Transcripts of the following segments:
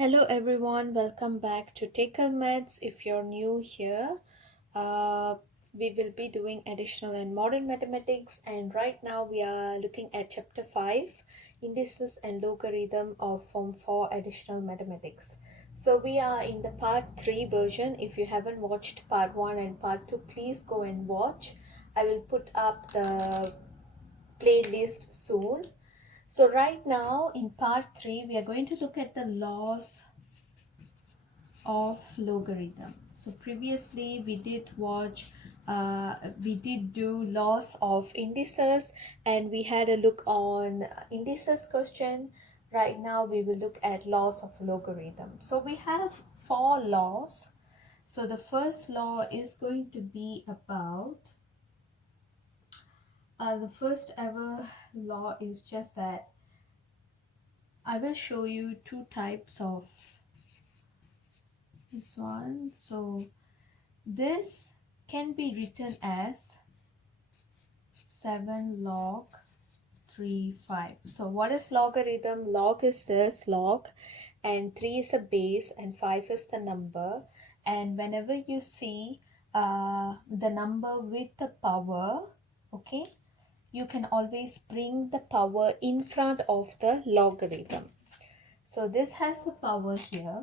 Hello everyone, welcome back to Tackle Maths. If you're new here, uh, we will be doing additional and modern mathematics, and right now we are looking at chapter 5, Indices and Logarithm of Form 4 Additional Mathematics. So we are in the part 3 version. If you haven't watched part 1 and part 2, please go and watch. I will put up the playlist soon. So right now in part 3, we are going to look at the laws of logarithm. So previously we did do laws of indices, and we had a look on indices question. Right now we will look at laws of logarithm. So we have 4 laws. So the first law is going to be about the first ever law is just that I will show you 2 types of this one. So this can be written as 7 log 3 5. So what is logarithm? Log is this log, and 3 is the base, and 5 is the number. And whenever you see the number with the power, okay, you can always bring the power in front of the logarithm. So this has the power here,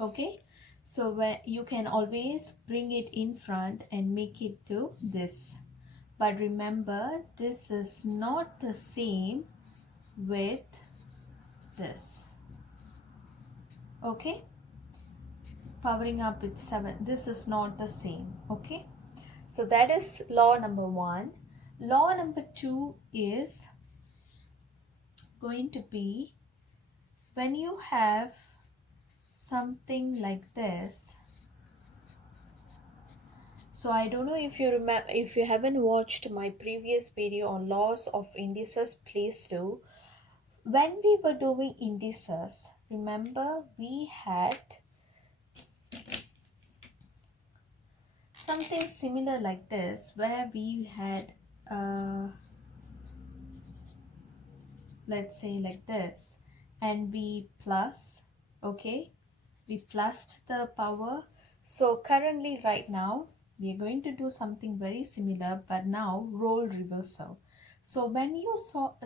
okay. So where you can always bring it in front and make it to this, but remember this is not the same with this, okay. Powering up with 7, this is not the same, okay. So that is law number 1. Law number 2 is going to be when you have something like this. So I don't know if you remember, if you haven't watched my previous video on laws of indices, please do. When we were doing indices, remember we had something similar like this, where we had let's say like this, and we plus, okay, we plussed the power. So currently right now we are going to do something very similar, but now role reversal. So when you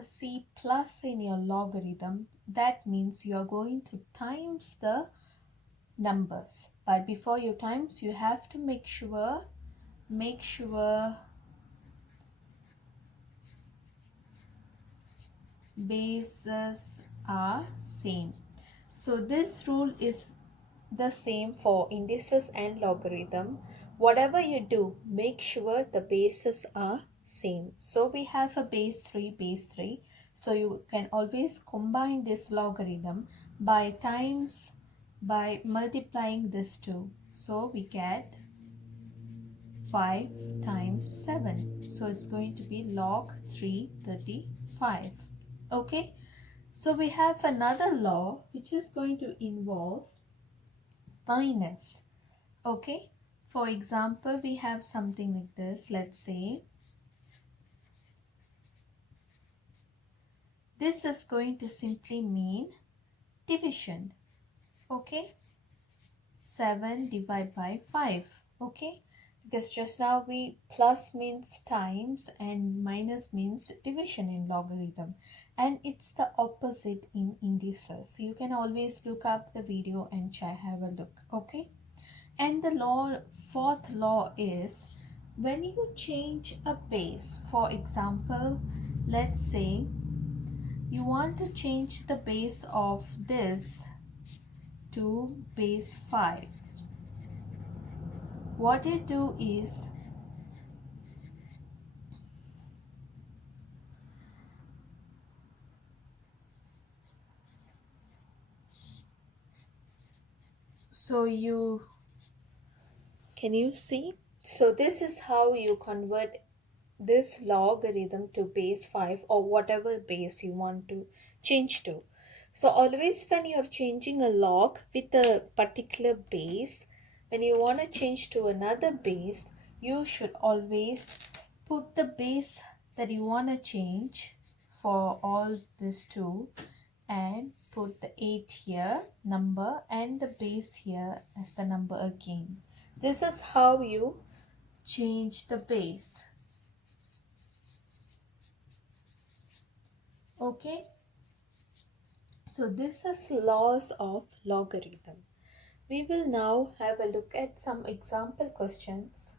see plus in your logarithm, that means you are going to times the numbers, but before you times you have to make sure bases are same. So this rule is the same for indices and logarithm. Whatever you do, make sure the bases are same. So we have a base 3. So you can always combine this logarithm by multiplying this 2. So we get 5 times 7. So it's going to be log 335. Okay. So we have another law which is going to involve minus. Okay, for example, we have something like this. Let's say this is going to simply mean division. Okay, 7 divided by 5. Okay, because just now we plus means times and minus means division in logarithm, and it's the opposite in indices. So you can always look up the video and have a look. Okay. And the fourth law is when you change a base. For example, let's say you want to change the base of this to base 5. What you do is can you see? So this is how you convert this logarithm to base 5 or whatever base you want to change to. So always when you're changing a log with a particular base, when you want to change to another base, you should always put the base that you want to change for all this two and put the 8 here number and the base here as the number again. This is how you change the base. Okay, so this is laws of logarithm. We will now have a look at some example questions,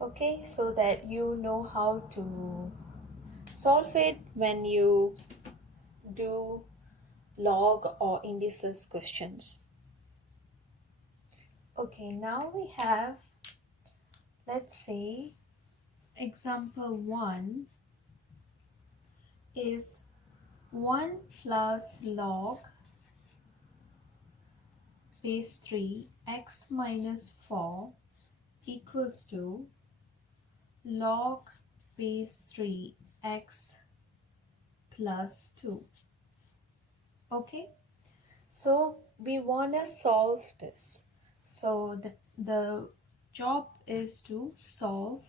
okay, so that you know how to solve it when you do log or indices questions. Okay, now we have, let's say, example 1 is 1 plus log base 3 x minus 4 equals to log base 3 x plus 2. Okay, so we want to solve this. So the job is to solve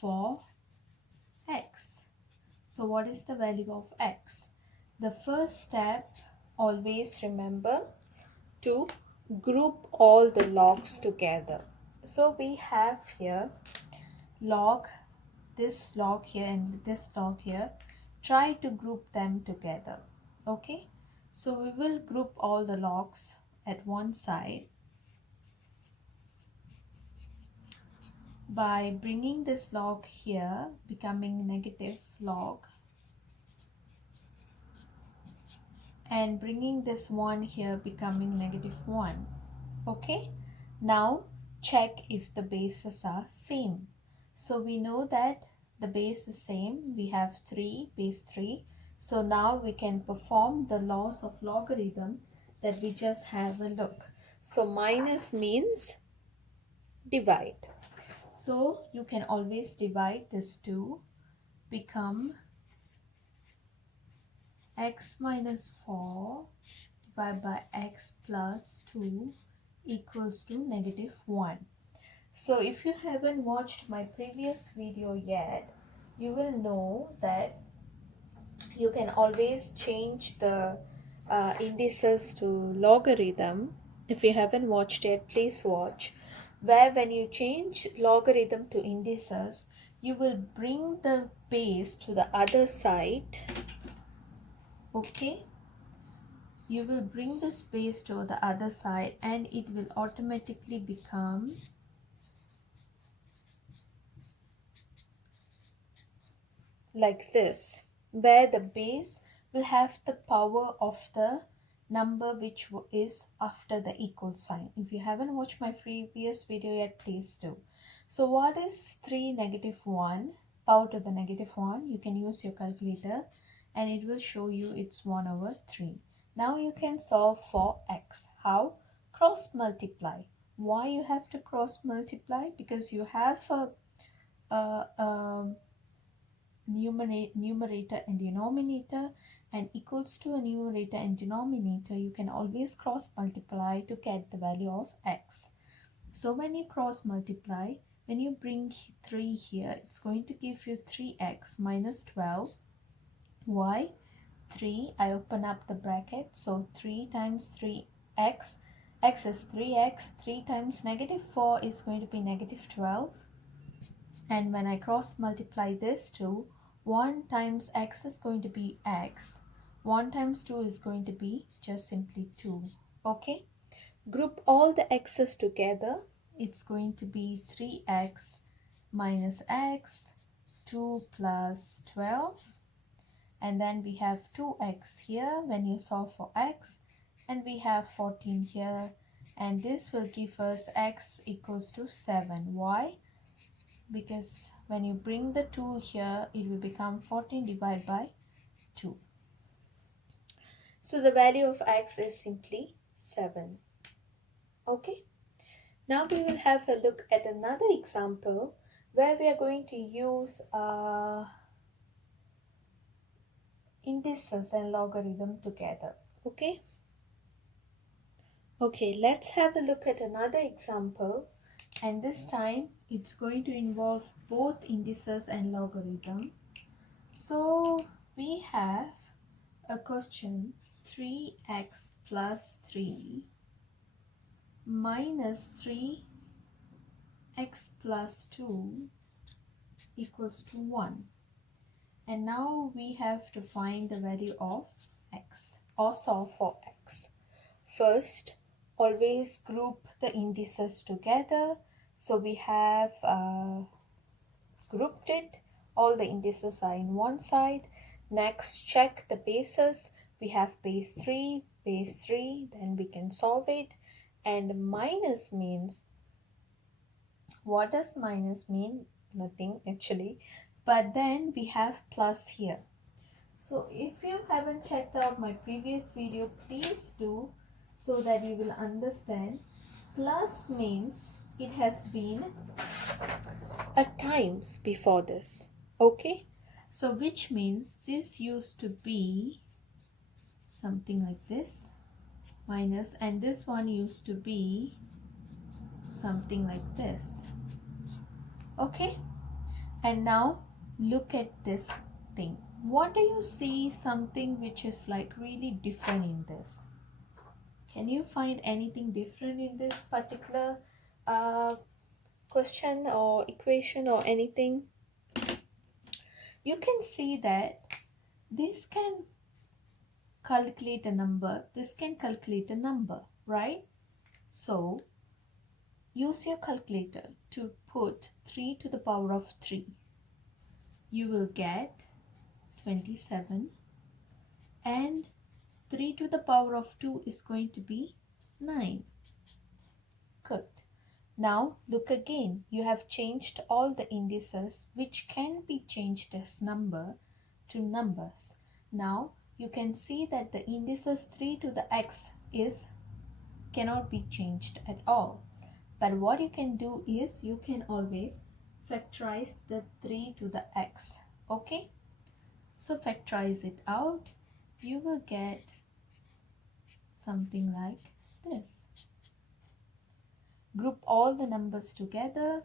for x. So what is the value of x? The first step, always remember to group all the logs together. So we have here log, this log here and this log here. Try to group them together. Okay, so we will group all the logs at one side by bringing this log here becoming negative log and bringing this one here becoming negative 1. Okay, now check if the bases are same. So we know that the base is same. We have 3, base 3. So now we can perform the laws of logarithm that we just have a look. So minus means divide. So you can always divide this 2 become x minus 4 divided by x plus 2 equals to negative 1. So if you haven't watched my previous video yet, you will know that you can always change the indices to logarithm. If you haven't watched it, please watch. Where when you change logarithm to indices, you will bring the base to the other side. Okay, you will bring this base to the other side and it will automatically become like this, where the base will have the power of the number which is after the equal sign. If you haven't watched my previous video yet, please do. So what is 3 negative 1 power to the negative 1? You can use your calculator and it will show you it's 1 over 3. Now you can solve for x. How? Cross multiply. Why you have to cross multiply? Because you have a numerator and denominator, and equals to a numerator and denominator, you can always cross multiply to get the value of x. So when you cross multiply, when you bring 3 here, it's going to give you 3x minus 12. Why? 3, I open up the bracket, so 3 times 3x, x is 3x, 3 times negative 4 is going to be negative 12. And when I cross multiply this to 1 times x is going to be x, 1 times 2 is going to be just simply 2. Okay, group all the x's together. It's going to be 3x minus x, 2 plus 12, and then we have 2x here when you solve for x, and we have 14 here, and this will give us x equals to 7. Why? Because when you bring the 2 here, it will become 14 divided by 2. So the value of x is simply 7. Okay, now we will have a look at another example where we are going to use indices and logarithm together. Okay, let's have a look at another example, and this time it's going to involve both indices and logarithm. So we have a question 3x plus 3 minus 3x plus 2 equals to 1. And now we have to find the value of x or solve for x. First, always group the indices together. So we have grouped it. All the indices are in one side. Next, check the bases. We have base 3, base 3, then we can solve it. And minus means, what does minus mean? Nothing actually. But then we have plus here. So if you haven't checked out my previous video, please do, so that you will understand. Plus means it has been a times before this. Okay? So which means this used to be something like this, minus, and this one used to be something like this. Okay? And now look at this thing. What do you see something which is like really different in this? Can you find anything different in this particular question or equation or anything? You can see that this can calculate a number, this can calculate a number, right? So use your calculator to put 3 to the power of 3. You will get 27, and 3 to the power of 2 is going to be 9. Good. Now look again. You have changed all the indices which can be changed as number to numbers. Now you can see that the indices 3 to the x cannot be changed at all. But what you can do is you can always factorize the 3 to the x. Okay? So factorize it out. You will get something like this. Group all the numbers together.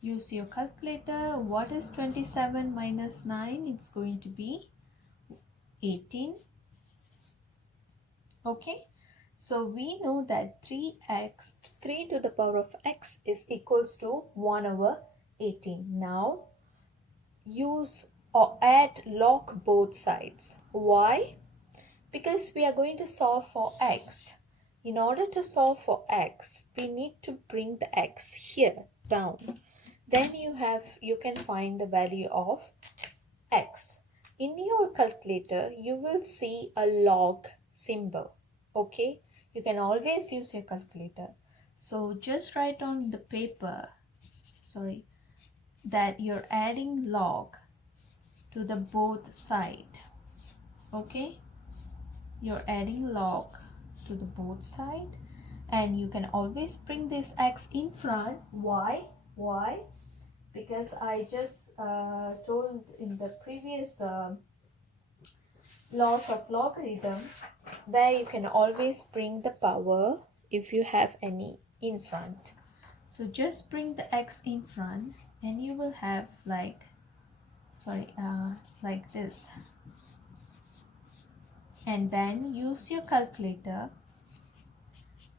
Use your calculator. What is 27 minus 9? It's going to be 18. Okay. So we know that 3 to the power of x is equals to 1 over 18. Now use or add log both sides. Why? Because we are going to solve for x. In order to solve for x, we need to bring the x here down. Then you can find the value of x. In your calculator, you will see a log symbol. Okay? You can always use your calculator. So just write on the paper, that you're adding log to the both side. Okay? You're adding log to the both side, and you can always bring this x in front. Why? Because I just told in the previous laws of logarithm, where you can always bring the power if you have any in front. So just bring the x in front, and you will have like this. And then use your calculator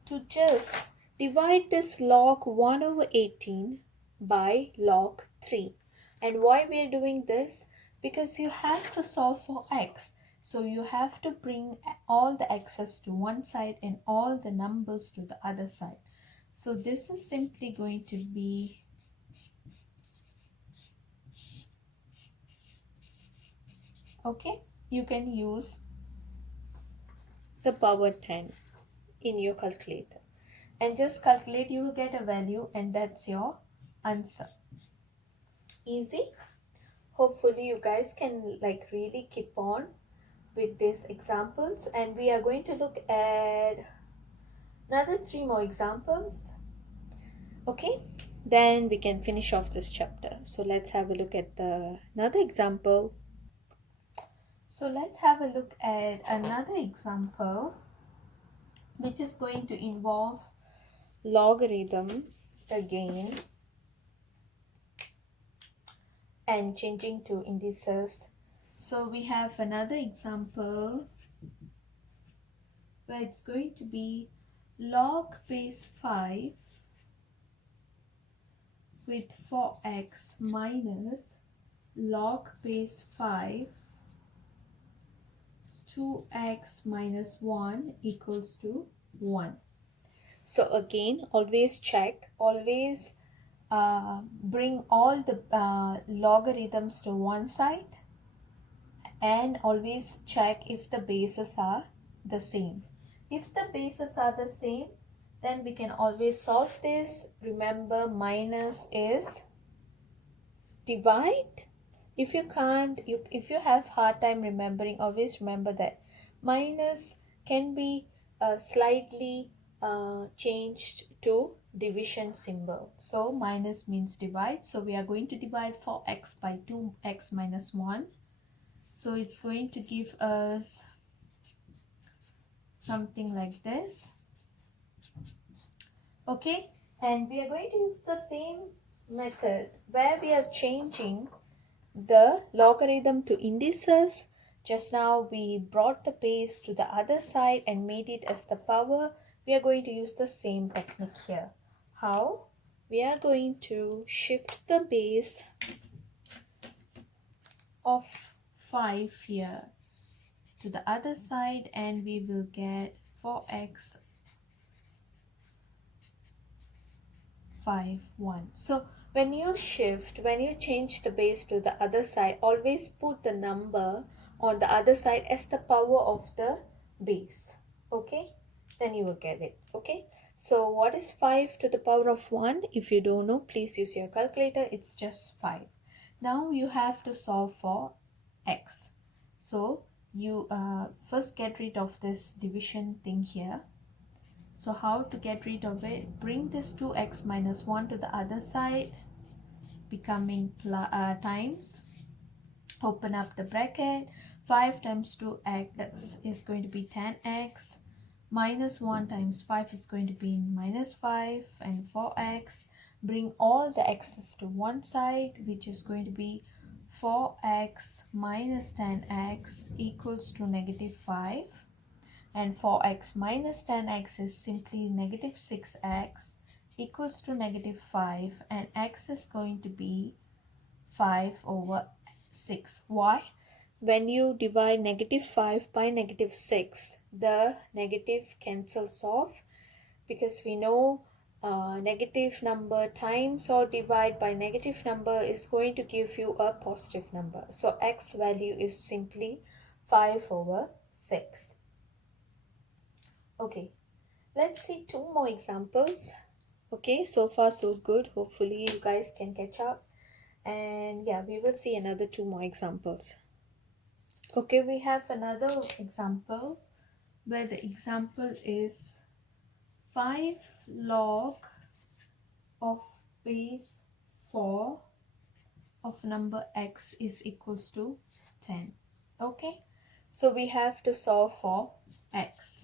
to just divide this log 1 over 18 by log 3. And why we are doing this? Because you have to solve for x. So you have to bring all the x's to one side and all the numbers to the other side. So this is simply going to be okay. You can use the power 10 in your calculator and just calculate. You will get a value, and that's your answer. Easy. Hopefully you guys can like really keep on with these examples, and we are going to look at another 3 more examples. Okay, then we can finish off this chapter. So let's have a look at another example. So let's have a look at another example which is going to involve logarithm again. and changing to indices. So we have another example where it's going to be log base 5 with 4x minus log base 5 2x minus 1 equals to 1. So again, always check, always bring all the logarithms to one side and always check if the bases are the same. If the bases are the same, then we can always solve this. Remember, minus is divide. If you can't, if you have hard time remembering, always remember that minus can be slightly changed to division symbol. So minus means divide. So we are going to divide 4x by 2x minus 1. So it's going to give us something like this. Okay, and we are going to use the same method where we are changing the logarithm to indices. Just now we brought the base to the other side and made it as the power. We are going to use the same technique here. How? We are going to shift the base of 5 here to the other side and we will get 4x 5 1. So when you change the base to the other side, always put the number on the other side as the power of the base. Okay, then you will get it. Okay, so what is 5 to the power of 1? If you don't know, please use your calculator. It's just 5. Now you have to solve for x. So you first get rid of this division thing here. So how to get rid of it? Bring this 2x minus 1 to the other side, becoming times. Open up the bracket. 5 times 2x is going to be 10x. Minus 1 times 5 is going to be minus 5 and 4x. Bring all the x's to one side, which is going to be 4x minus 10x equals to negative 5. And 4x minus 10x is simply negative 6x equals to negative 5, and x is going to be 5 over 6. Why? When you divide negative 5 by negative 6, the negative cancels off, because we know negative number times or divide by negative number is going to give you a positive number. So x value is simply 5 over 6. Okay, let's see 2 more examples. Okay, so far so good. Hopefully you guys can catch up. And yeah, we will see another 2 more examples. Okay, we have another example where the example is 5 log of base 4 of number x is equals to 10. Okay, so we have to solve for x.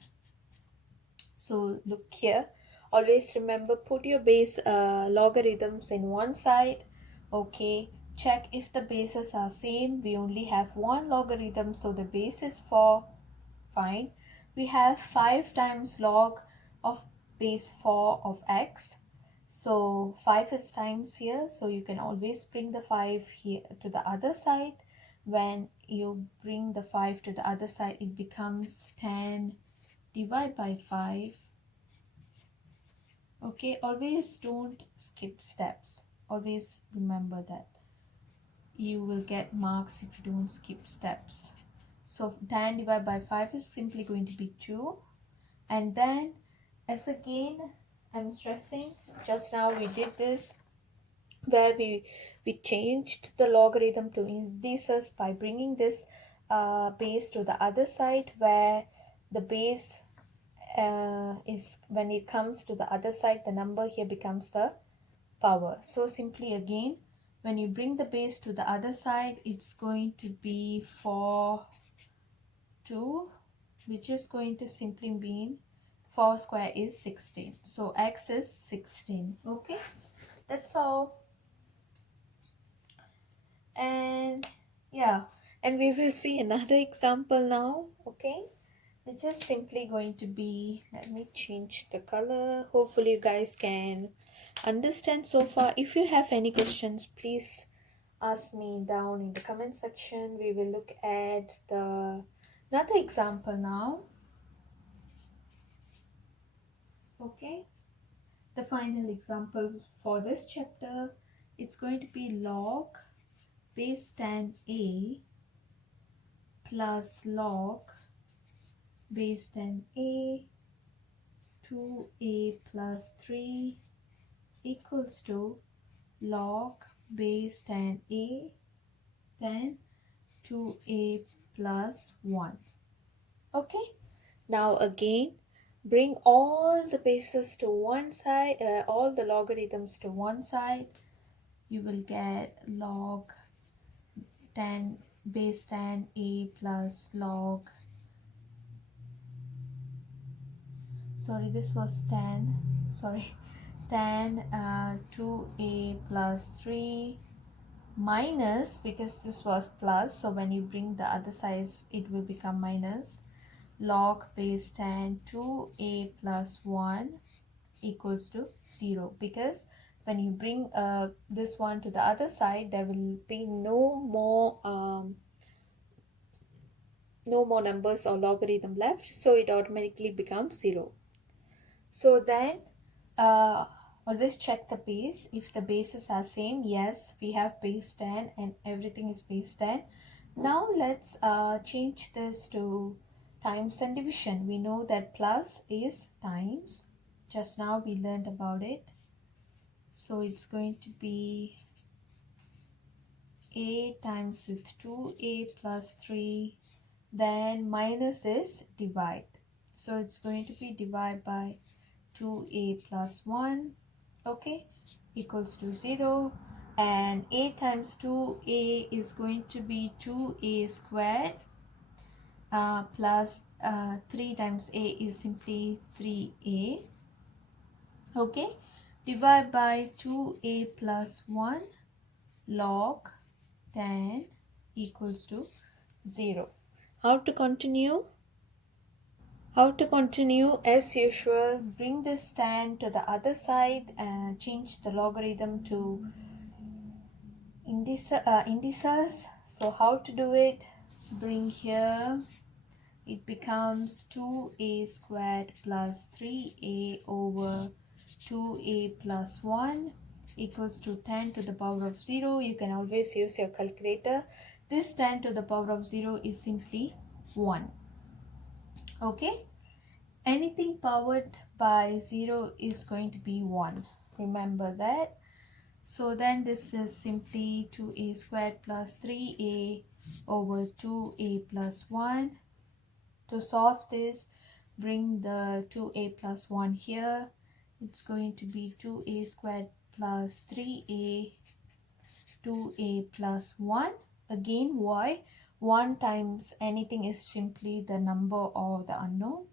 So look here, always remember, put your base logarithms in one side. Okay, check if the bases are same. We only have one logarithm, so the base is 4. Fine. We have 5 times log of base 4 of x. So 5 is times here, so you can always bring the 5 here to the other side. When you bring the 5 to the other side, it becomes 10 divide by 5. Okay, always don't skip steps. Always remember that you will get marks if you don't skip steps. So 10 divided by 5 is simply going to be 2. And then, as again I'm stressing, just now we did this where we changed the logarithm to indices by bringing this base to the other side, where the base is, when it comes to the other side, the number here becomes the power. So simply again, when you bring the base to the other side, it's going to be 4 2, which is going to simply mean 4 square is 16. So x is 16. Okay, that's all. And yeah, and we will see another example now. Okay, which is simply going to be, let me change the color. Hopefully you guys can understand so far. If you have any questions, please ask me down in the comment section. We will look at the another example now. Okay, the final example for this chapter, it's going to be log base 10a plus log base 10a 2a plus 3 equals to log base 10a 10 2a plus 1. Okay, now again bring all the bases to one side, all the logarithms to one side. You will get log 10 base 10a plus log, sorry, this was 10, sorry, 10 2a plus 3 minus, because this was plus, so when you bring the other sides it will become minus, log base 10 2a plus 1 equals to 0, because when you bring this one to the other side, there will be no more numbers or logarithm left, so it automatically becomes 0. So then always check the base. If the bases are same, yes, we have base 10 and everything is base 10. Now let's change this to times and division. We know that plus is times. Just now we learned about it. So it's going to be a times with 2a plus 3. Then minus is divide. So it's going to be divide by 2a plus 1, okay, equals to 0. And a times 2a is going to be 2a squared plus 3 times a is simply 3a, okay, divide by 2a plus 1 log 10 equals to 0. How to continue? How to continue? As usual, bring this 10 to the other side and change the logarithm to indices. So how to do it? Bring here, it becomes 2a squared plus 3a over 2a plus 1 equals to 10 to the power of 0. You can always use your calculator. This 10 to the power of 0 is simply 1. Okay, anything powered by 0 is going to be 1. Remember that. So then this is simply 2a squared plus 3a over 2a plus 1. To solve this, bring the 2a plus 1 here. It's going to be 2a squared plus 3a 2a plus 1. Again, why? 1 times anything is simply the number or the unknown.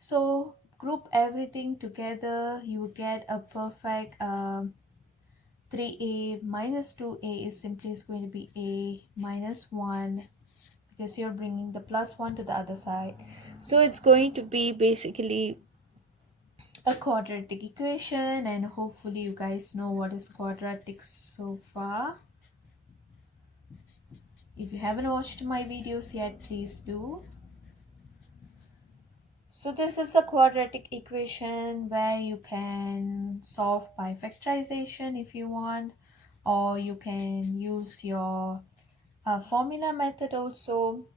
So group everything together, you get a perfect 3a minus 2a is simply going to be a minus 1, because you're bringing the plus 1 to the other side. So it's going to be basically a quadratic equation, and hopefully you guys know what is quadratic so far. If you haven't watched my videos yet, please do. So this is a quadratic equation where you can solve by factorization if you want, or you can use your formula method also.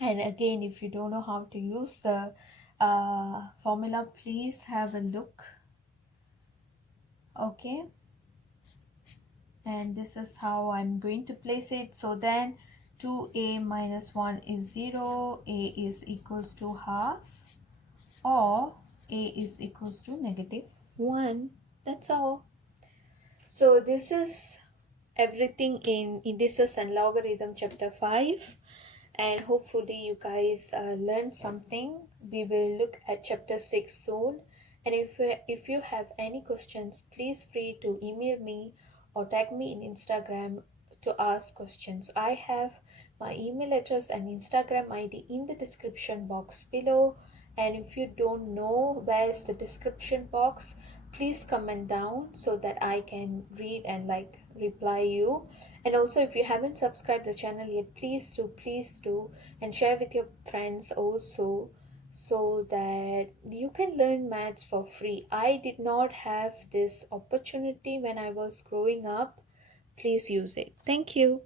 And again, if you don't know how to use the formula, please have a look. Okay, and this is how I'm going to place it. So then 2a minus 1 is 0, a is equals to half, or a is equals to negative 1. That's all. So this is everything in indices and logarithm chapter 5, and hopefully you guys learned something. We will look at chapter 6 soon, and if you have any questions, please free to email me or tag me in Instagram to ask questions. I have my email address and Instagram ID in the description box below. And if you don't know where's the description box, please comment down so that I can read and like reply you. And also, if you haven't subscribed the channel yet, please do, and share with your friends also, so that you can learn maths for free. I did not have this opportunity when I was growing up. Please use it. Thank you.